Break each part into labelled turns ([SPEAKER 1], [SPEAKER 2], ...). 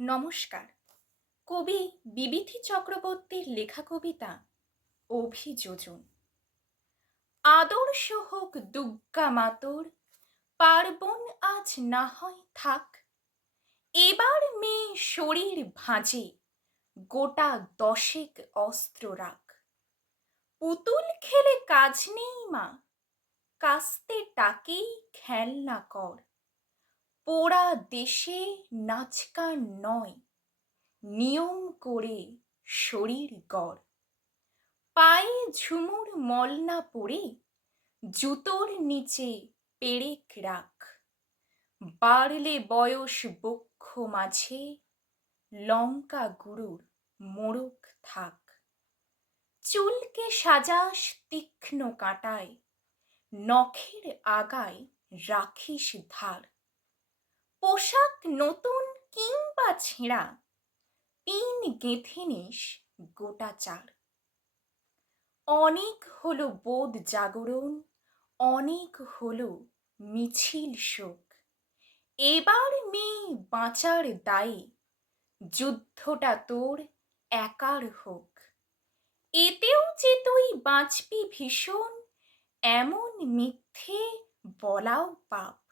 [SPEAKER 1] নমস্কার। কবি বিবিধি চক্রবর্তীর লেখা কবিতা অভিযোজন। আদর্শ হোক দুগ্গা মাতর, পার্বণ আজ না হয় থাক। এবার মেয়ে শরীর ভাঁজে, গোটা দশেক অস্ত্র রাখ। পুতুল খেলে কাজ নেই মা, কাস্তে টাকেই খেলনা কর। পোড়া দেশে নাচকান নয়, নিয়ম করে শরীর গড়। পায়ে ঝুমুর মল না পড়ে, জুতোর নিচে পেরেক রাখ। বাড়লে বয়স বক্ষ মাঝে, লঙ্কা গুরুর মোড়ক থাক। চুলকে সাজাস তীক্ষ্ণ কাঁটায়, নখের আগায় রাখিস ধার। পোশাক নতুন কিংবা ছেঁড়া। পিন গেঁথে নিস গোটা চার। অনেক হলো বোধ জাগরণ, অনেক হলো মিছিল শোক। এবার মেয়ে বাঁচার দায়ে যুদ্ধটা তোর একার হোক। এতেও যে তুই বাঁচবি ভীষণ, এমন মিথ্যে বলাও পাপ।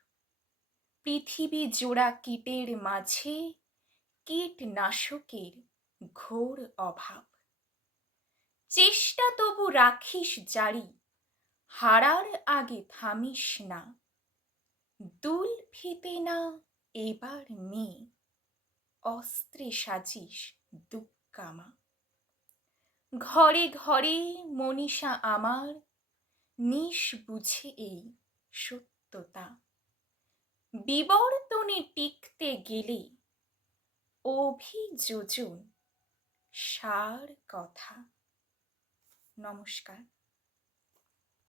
[SPEAKER 1] পৃথিবী জোড়া কীটের মাঝে কীটনাশকের ঘোর অভাব। চেষ্টা তবু রাখিস জারি, হারার আগে থামিস না। দুল ফিতে না, এবার মেয়ে অস্ত্রে সাজিস দুক্কামা। ঘরে ঘরে মনীষা আমার, নিশ বুঝে এই সত্যতা। বিবর্তনে টিকতে গেলে অভিযোজন সার কথা। নমস্কার।